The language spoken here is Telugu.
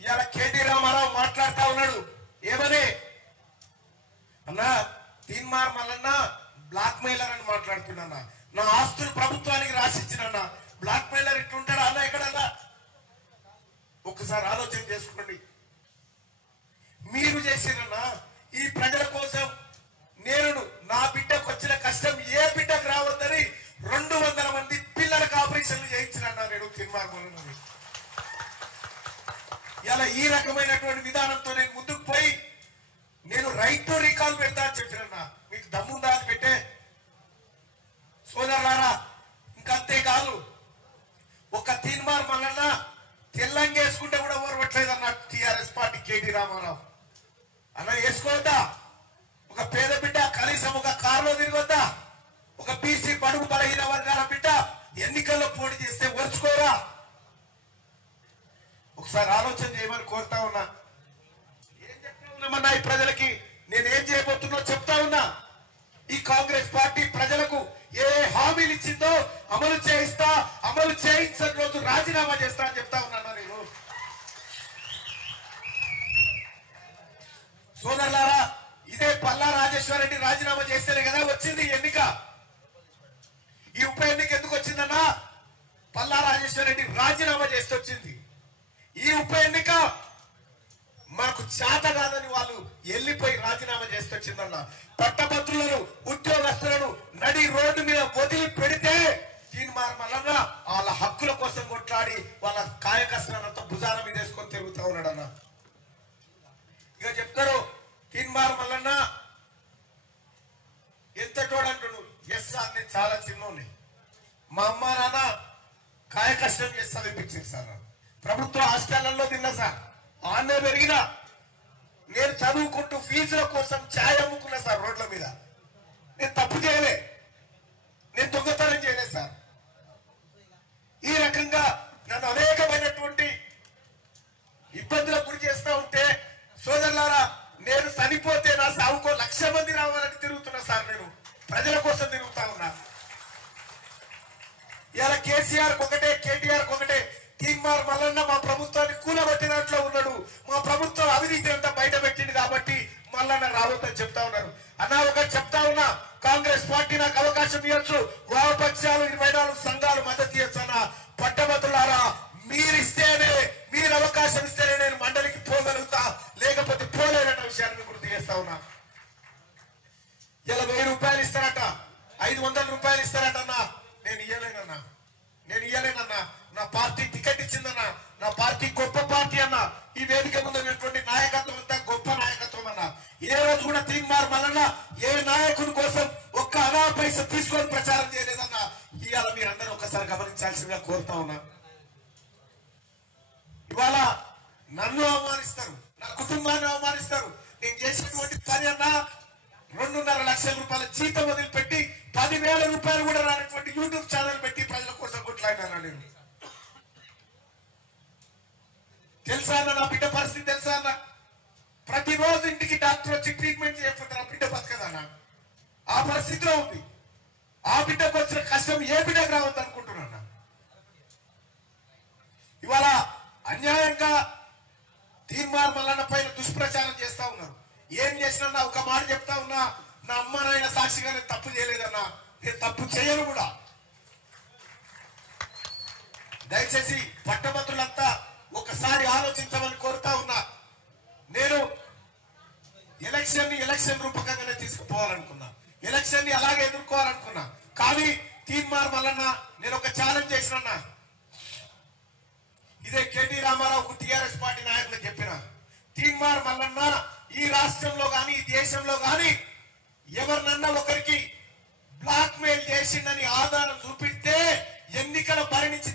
ఇవాళ కేటీ రామారావు మాట్లాడుతా ఉన్నాడు ఏమని అన్నా తీన్మార్ మల్లన్న బ్లాక్ మెయిలర్ అని మాట్లాడుతున్నా నా ఆస్తులు ప్రభుత్వానికి రాసిచ్చినన్నా బ్లాక్ మెయిలర్ ఇట్లుంటాడా అన్న ఎక్కడన్నా ఒక్కసారి ఆలోచన చేసుకోండి మీరు చేసినన్నా ఈ ప్రజల కోసం నేను నా బిడ్డకు వచ్చిన కష్టం ఏ బిడ్డకు రావద్దని 200 మంది పిల్లలకు ఆపరేషన్లు చేయించినన్నా నేను తీన్మార్ మల్లన్న ఇలా ఈ రకమైనటువంటి విధానంతో నేను ముందుకు పోయి నేను రైట్ టు రీకాల్ పెడతా అని చెప్పినన్నా మీకు దమ్ముందా అని పెట్టే సోదరులారా ఇంకంతేకాదు ఒక తీన్మార్ మల్లన్న తెల్లంగేసుకుంటే కూడా ఓర్వట్లేదన్న టిఆర్ఎస్ పార్టీ కేటీ రామారావు అన్న వేసుకోవద్దా ఒక పేద బిడ్డ కనీసం ఒక కారులో తిరగొద్దా ఒక బీసీ బడుగు బలహీన వర్గాల బిడ్డ ఎన్నికల్లో పోటీ చేస్తే ఓర్చుకోరా ఒకసారి ఆలోచన చేయమని కోరుతా ఉన్నా ఏం చెప్తా ఉన్నామన్నా ఈ ప్రజలకి నేనేం చేయబోతున్నా చెప్తా ఉన్నా ఈ కాంగ్రెస్ పార్టీ ప్రజలకు ఏ హామీలు ఇచ్చిందో అమలు చేయిస్తా అమలు చేయించిన రోజు రాజీనామా చేస్తా అని చెప్తా ఉన్నా నేను సోదరులారా ఇదే పల్లా రాజేశ్వర రెడ్డి రాజీనామా చేస్తేనే కదా వచ్చింది ఎన్నిక ఈ ఉప ఎన్నిక ఎందుకు వచ్చిందన్నా పల్లా రాజేశ్వర రెడ్డి రాజీనామా చేస్తే వచ్చింది ఈ ఉప ఎన్నిక మనకు చేత కాదని వాళ్ళు వెళ్ళిపోయి రాజీనామా చేస్తూ వచ్చిందన్న పట్టభద్రులను ఉద్యోగస్తులను నడి రోడ్డు మీద వదిలి పెడితే తీన్మార్ మల్లన్న వాళ్ళ హక్కుల కోసం కొట్లాడి వాళ్ళ కాయకష్టనంతా భుజాల మీద వేసుకొని తిరుగుతూ ఉన్నాడన్న ఇక చెప్తారు తీన్మార్ మల్లన్న ఎంత చూడంటున్నాడు ఎస్ సార్ నేను చాలా చిన్నోని మా అమ్మ నాన్న కాయ కష్టం చేసి చదివిపించింది సార్ ప్రభుత్వ హాస్టళ్లలో తిన్నా సార్ ఆన్నే పెరిగినా నేను చదువుకుంటూ ఫీజుల కోసం ఛాయ్ అమ్ముకున్నా సార్ రోడ్ల మీద నేను తప్పు చేయలే నేను దొంగతనం చేయలేదు సార్ ఈ రకంగా నన్ను అనేకమైనటువంటి ఇబ్బందులకు గురి చేస్తూ ఉంటే సోదరులారా నేను చనిపోతే నా సాగుకో 1,00,000 మంది రావాలని తిరుగుతున్నా సార్ నేను ప్రజల కోసం తిరుగుతా ఉన్నా ఇలా కేసీఆర్ ఒకటే కేటీఆర్ ఒకటే తీన్మార్ మల్లన్న మా ప్రభుత్వాన్ని కూలబట్టినట్లు ఉన్నాడు మా ప్రభుత్వం అవినీతి అంతా బయట పెట్టింది కాబట్టి మల్లన్న రావద్దని చెప్తా ఉన్నారు అన్నా ఒకటి చెప్తా ఉన్నా కాంగ్రెస్ పార్టీ నాకు అవకాశం ఇవ్వచ్చు వామపక్షాలు 24 సంఘాలు మద్దతు ఇవ్వచ్చు అన్న పట్టభద్రులారా మీరిస్తేనే మీరు అవకాశం ఇస్తేనే నేను మండలికి పోగలుగుతా లేకపోతే పోలేనన్న విషయాన్ని గుర్తు చేస్తా ఉన్నా ఇలా 1000 రూపాయలు ఇస్తారట 500 రూపాయలు ఇస్తారట అన్నా నేను ఇయ్యలేనన్నా నా పార్టీ టికెట్ ఇచ్చిందన్నా నా పార్టీ గొప్ప పార్టీ అన్నా ఈ వేదిక ముందు ఉన్నటువంటి నాయకత్వం అంతా గొప్ప నాయకత్వం అన్నా ఏ రోజు కూడా తీన్మార్ మల్లన్న ఏ నాయకుడి కోసం ఒక్క అనా పైసా తీసుకొని ప్రచారం చేయలేదన్నా ఇవాళ మీరందరూ ఒకసారి గమనించాల్సిందిగా కోరుతా ఉన్నా ఇవాళ నన్ను అవమానిస్తారు నా కుటుంబాన్ని అవమానిస్తారు నేను చేసినటువంటి పని అన్నా 2.5 లక్షల రూపాయల జీతం వదిలిపెట్టి 10,000 రూపాయలు కూడా రానటువంటి యూట్యూబ్ ఛానల్ పెట్టి ప్రజల కోసం కొట్లాడినా నేను తెలుసా అన్న నా బిడ్డ పరిస్థితి తెలుసా అన్న ప్రతిరోజు ఇంటికి డాక్టర్ వచ్చి ట్రీట్మెంట్ చేయకపోతే నా బిడ్డ బతకదన్నా ఆ పరిస్థితిలో ఉంది ఆ బిడ్డకు వచ్చిన కష్టం ఏ బిడ్డకు రావద్దు అనుకుంటున్నా ఇవాళ అన్యాయంగా తీన్మార్ మల్లన్న పైన దుష్ప్రచారం చేస్తా ఉన్నారు ఏం చేసినా ఒక మాట చెప్తా ఉన్నా నా అమ్మ నాయన సాక్షిగా నేను తప్పు చేయలేదన్నా నేను తప్పు చేయను కూడా దయచేసి పట్టభద్రులంతా ఒకసారి ఆలోచించమని కోరుతా ఉన్నా నేను ఎలక్షన్ రూపకంగానే తీసుకుపోవాలనుకున్నా ఎలక్షన్ ని అలాగే ఎదుర్కోవాలనుకున్నా కానీ తీన్మార్ మల్లన్న నేను ఒక ఛాలెంజ్ చేసినన్నా ఇదే కేటీ రామారావు టిఆర్ఎస్ పార్టీ నాయకులకు చెప్పిన తీన్మార్ మల్లన్న ఈ రాష్ట్రంలో గాని ఈ దేశంలో గాని ఎవరినన్నా ఒకరికి బ్లాక్ మెయిల్ చేసిందని ఆధారం చూపిస్తే ఎన్నికల బరి నుంచి